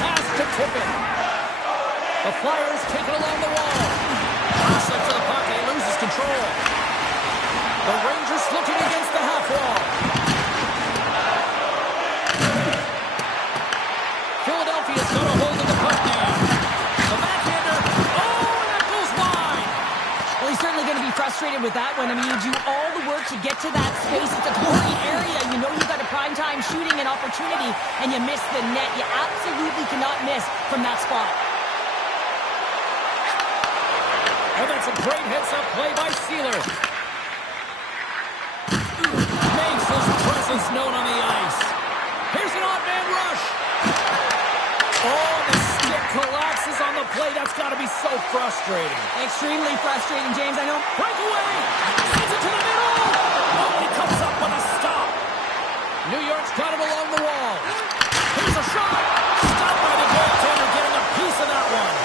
Pass to Tippett. The Flyers take it along the wall. Toss it to the puck, and he loses control. The Rangers looking against the half wall. Philadelphia's got a hold of the puck now. The backhander. Oh, that goes wide. Well, he's certainly going to be frustrated with that one. I mean, you do all the work to get to that space. It's a gory area. You know you've got a primetime shooting and opportunity, and you miss the net. You absolutely cannot miss from that spot. And that's a great heads-up play by Sealer. Makes his presence known on the ice. Here's an odd man rush. Oh, the stick collapses on the play. That's got to be so frustrating. Extremely frustrating, James. I know. Breakaway. Sends it to the middle. Oh, he comes up with a stop. New York's got it along the wall. Here's a shot. Stopped by the goaltender, getting a piece of that one.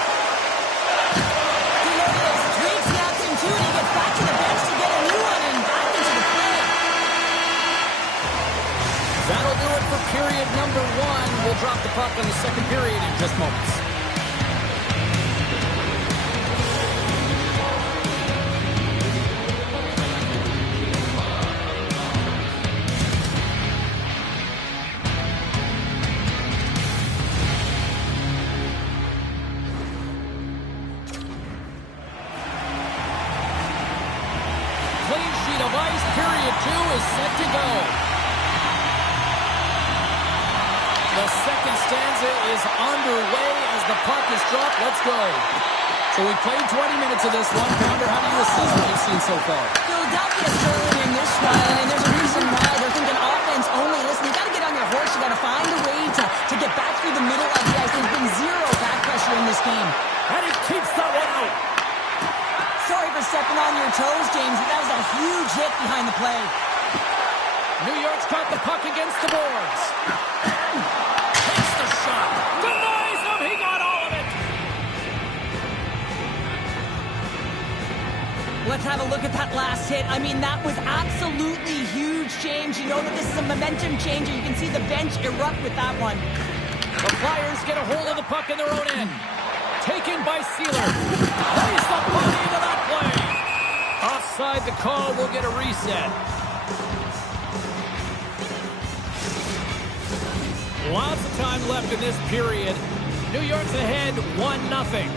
That'll do it for period number 1. We'll drop the puck in the second period in just moments. Clean sheet of ice. Period 2 is set to go. The second stanza is underway as the puck is dropped. Let's go. So we played 20 minutes of this one. Pounder, how do you assess what you've seen so far? Philadelphia struggling in this one, and there's a reason why. They're thinking offense only. Listen, you got to get on your horse. You got to find a way to get back through the middle of the ice. There's been zero back pressure in this game. And he keeps that one out. Sorry for stepping on your toes, James, but that was a huge hit behind the play. New York's got the puck against the boards. Takes the shot. Denies him. He got all of it. Let's have a look at that last hit. I mean, that was absolutely huge, James. You know that this is a momentum changer. You can see the bench erupt with that one. The Flyers get a hold of the puck in their own end. Taken by Sealer. Lays the body into that play. Offside the call. We'll get a reset. Lots of time left in this period. New York's ahead 1-0.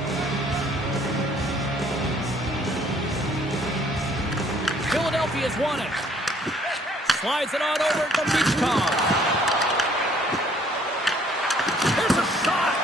Philadelphia's won it. Slides it on over to Beachcomb. Here's a shot.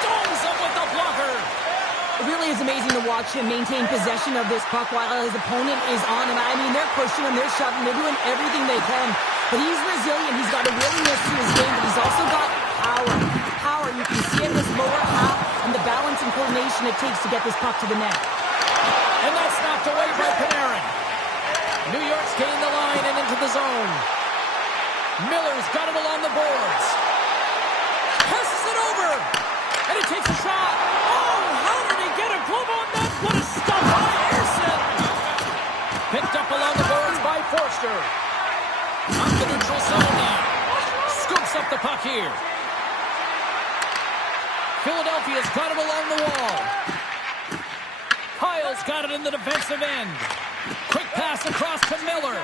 Stones him with the blocker. It really is amazing to watch him maintain possession of this puck while his opponent is on him. I mean, they're pushing him, they're shoving, they're doing everything they can. But he's resilient. He's got a willingness to his game, but he's also got power. Power, you can see in this lower half and the balance and coordination it takes to get this puck to the net. And that's knocked away by Panarin. New York's gained the line and into the zone. Miller's got it along the boards. Passes it over. And he takes a shot. Oh, how did he get a glove on that? What a stop by Ersson. Picked up along the boards by Forster. Up the neutral zone now. Scoops up the puck here. Philadelphia's got it along the wall. Kyle's got it in the defensive end. Quick pass across to Miller.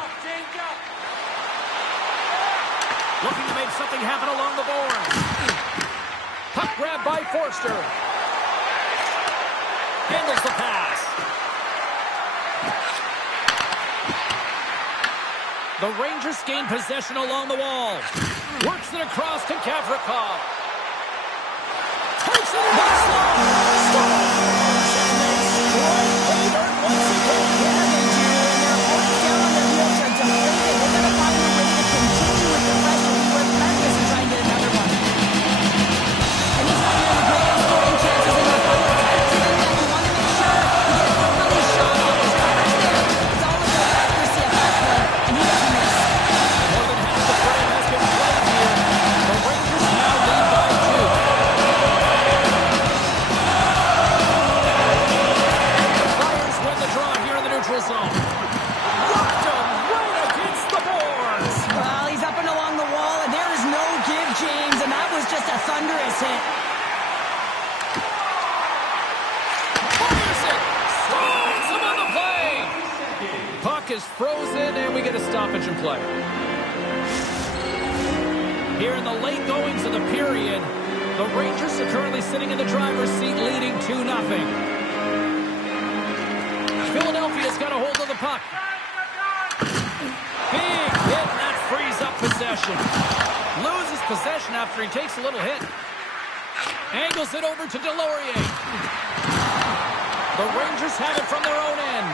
Looking to make something happen along the boards. Puck grab by Forster. Handles the pass. The Rangers gain possession along the wall. Works it across to Gavrikov. Takes it in the slot. Scores! And they strike Bader once again. Yeah, they do. And their opponents down on their heels are deflated. They're going to find a way to continue with the pressure. Be relentless and try and get another one. And he's not really great at scoring chances in the final attack to the net. You want to make sure you get a quick release shot off. His coverage there. It's all about accuracy at that point. And he doesn't miss. More than half the frame has been played here. The Rangers now lead thunderous hit. Fires it! Stones him on the play! Puck is frozen, and we get a stoppage in play. Here in the late goings of the period, the Rangers are currently sitting in the driver's seat leading 2-0. Philadelphia's got a hold of the puck. Big hit, and that frees up possession. Loses possession after he takes a little hit. Angles it over to Delorier. The Rangers have it from their own end.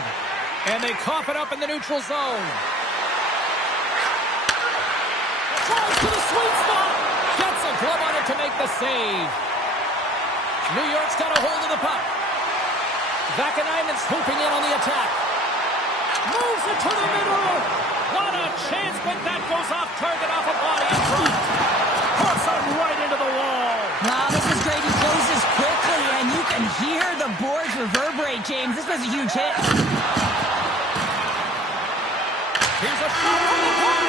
And they cough it up in the neutral zone. Tries to the sweet spot. Gets a glove on it to make the save. New York's got a hold of the puck. Vakanainen's hooping in on the attack. Moves it to the middle. What a chance, but that goes off target off a body in front. Puts it right into the wall. Wow, this is great. He closes quickly, and you can hear the boards reverberate, James. This was a huge hit. Here's a shot from the puck.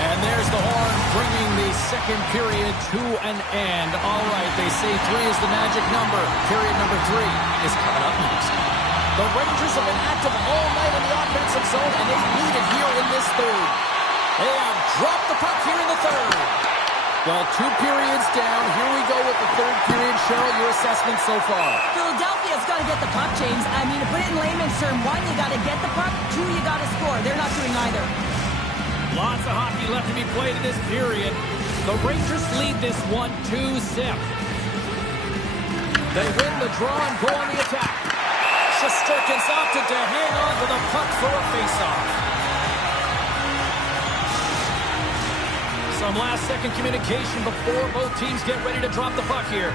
And there's the horn, bringing the second period to an end. All right, they say 3 is the magic number. Period number 3 is coming up next. The Rangers have been active all night in the offensive zone, and they lead it here in this third. They have dropped the puck here in the third. Well, 2 periods down. Here we go with the third period. Cheryl, your assessment so far? Philadelphia's got to get the puck, James. I mean, to put it in layman's term, 1, you got to get the puck. 2, you got to score. They're not doing either. Lots of hockey left to be played in this period. The Rangers lead this one 2-0. They win the draw and go on the attack. Shesterkin's opted to hang on to the puck for a faceoff. Some last-second communication before both teams get ready to drop the puck here.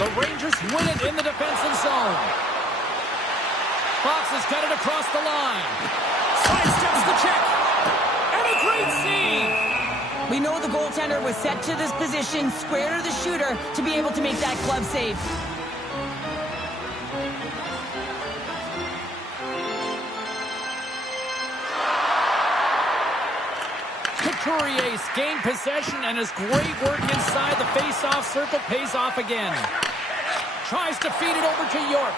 The Rangers win it in the defensive zone. Fox has got it across the line. Sidesteps the check. And a great save. We know the goaltender was set to this position, square to the shooter, to be able to make that glove save. Couturier's gained possession, and his great work inside the face-off circle pays off again. Tries to feed it over to York.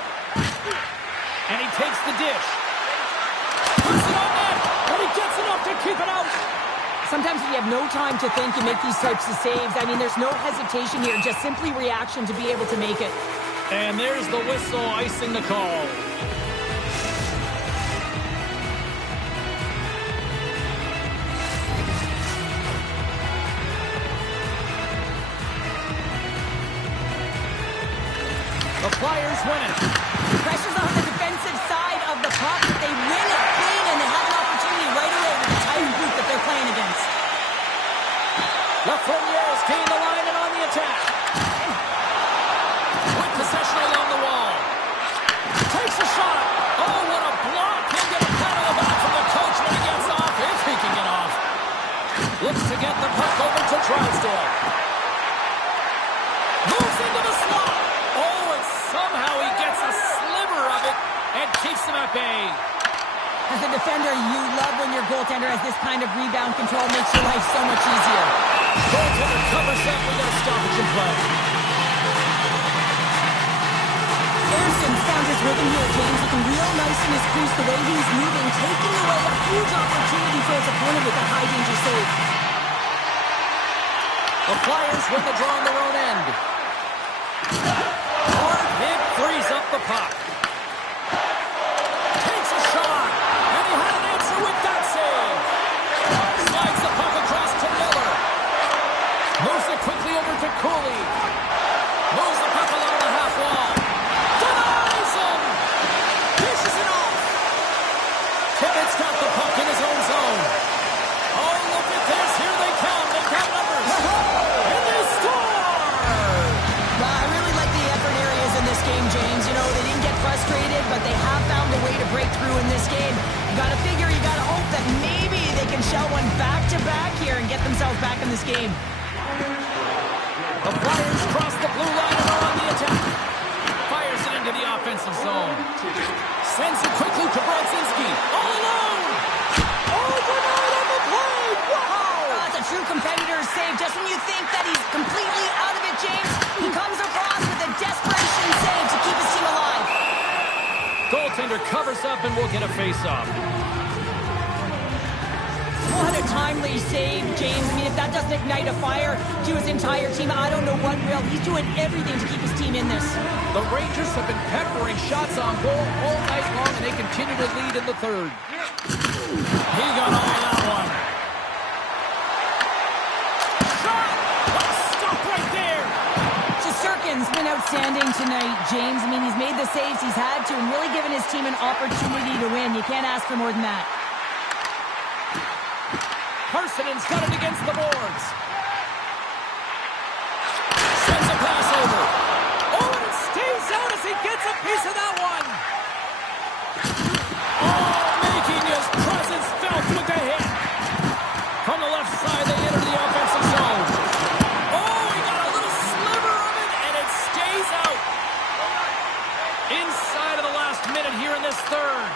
And he takes the dish. Puts it on net, but he gets enough to keep it out. Sometimes when you have no time to think, you make these types of saves. I mean, there's no hesitation here, just simply reaction to be able to make it. And there's the whistle icing the call. The Flyers win it. Pressure's on the defensive side of the puck. They win it clean, and they have an opportunity right away with the tight group that they're playing against. Lafreniere's gained the line and on the attack. With possession along the wall. Takes a shot. Oh, what a block. He'll get a pat on the back from the coach when he gets off, if he can get off. Looks to get the puck over to Drysdale. Moves into the slot. Oh, and somehow he gets a sliver of it and keeps him at bay. As a defender, you love when your goaltender has this kind of rebound control. Makes your life so much easier. Goaltender covers up. We got a stoppage in play. Anderson's found his rhythm here, James. Looking real nice in his crease, the way he's moving, taking away a huge opportunity for his opponent with a high-danger save. The Flyers win the draw on their own end. Hard hit frees up the puck. Takes a shot, and he had an answer with that save. Slides the puck across to Miller. Moves it quickly over to Cooley. Moves the puck along the half wall. Denies him. Dishes it off. Tippett's got the puck in his own zone. Oh, look at this. Here they come. They've got numbers. And they score. I really like the effort areas in this game, James. You know, they didn't get frustrated, but they have found a way to break through in this game. You got to figure, you got to hope that maybe they can shell one back-to-back here and get themselves back in this game. The Flyers cross the blue line and are on the attack. Fires it into the offensive zone. Sends it quickly to Brodzinski. All alone. Overnight on the play. Wow. It's true competitor's save. Just when you think that he's completely out of it, James, he comes across with a desperation save to keep his team alive. Goaltender covers up and we'll get a face-off. What a timely save, James. I mean, if that doesn't ignite a fire to his entire team, I don't know what will. He's doing everything to keep his team in this. The Rangers have been peppering shots on goal all night long, and they continue to lead in the third. He got all of that one. Shot! Oh, stop right there! Shesterkin's been outstanding tonight, James. I mean, he's made the saves he's had to and really given his team an opportunity to win. You can't ask for more than that. Parsonen's got it against the boards. Sends a pass over. Oh, and it stays out as he gets a piece of that one. Oh, making his presence felt with the hit. From the left side, they enter the offensive zone. Oh, he got a little sliver of it, and it stays out. Inside of the last minute here in this third.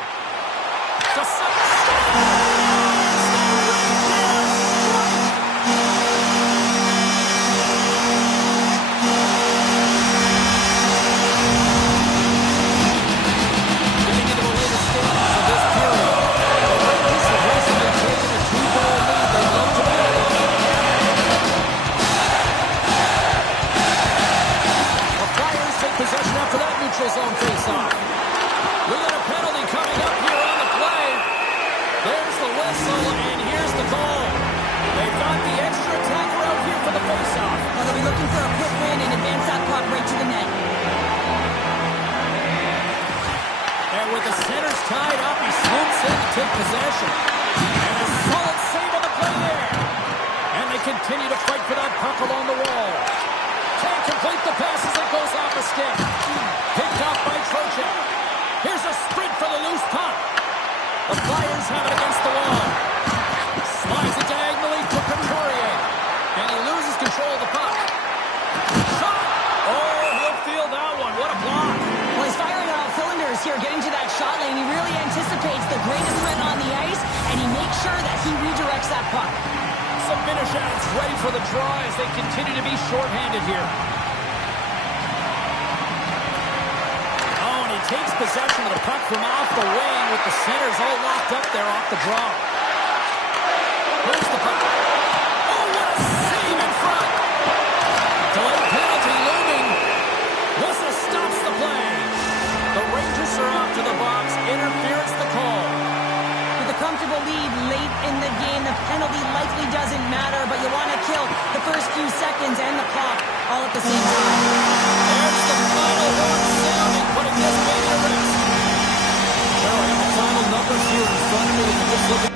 Possession after that neutral zone face-off. We got a penalty coming up here on the play. There's the whistle, and here's the goal. They've got the extra attacker out here for the face-off. Well, they'll be looking for a quick win and advance that puck right to the net. And with the centers tied up, he swoops in to take possession. And a solid save on the play there. And they continue to fight for that puck along the wall. Can't complete the pass as it goes off a stick. Picked off by Trocheck. Here's a sprint for the loose puck. The Flyers have it against the wall. Slides it diagonally to Couturier. And he loses control of the puck. Shot! Oh, he'll feel that one. What a block. Well, he's firing on all cylinders here, getting to that shot lane. He really anticipates the greatest threat on the ice, and he makes sure that he redirects that puck. Some finish ads ready for the draw as they continue to be shorthanded here. Oh, and he takes possession of the puck from off the wing with the centers all locked up there off the draw. Here's the puck. Oh, what a save in front. Delayed penalty looming. Whistle stops the play. The Rangers are off to the box. Interference the call. With a comfortable lead late in the game, the penalty likely doesn't matter, but you want to kill the first few seconds and the clock all at the same time. There's the final horn sounding, putting this game to rest. Well, I have the final numbers here in front of me. You can just look at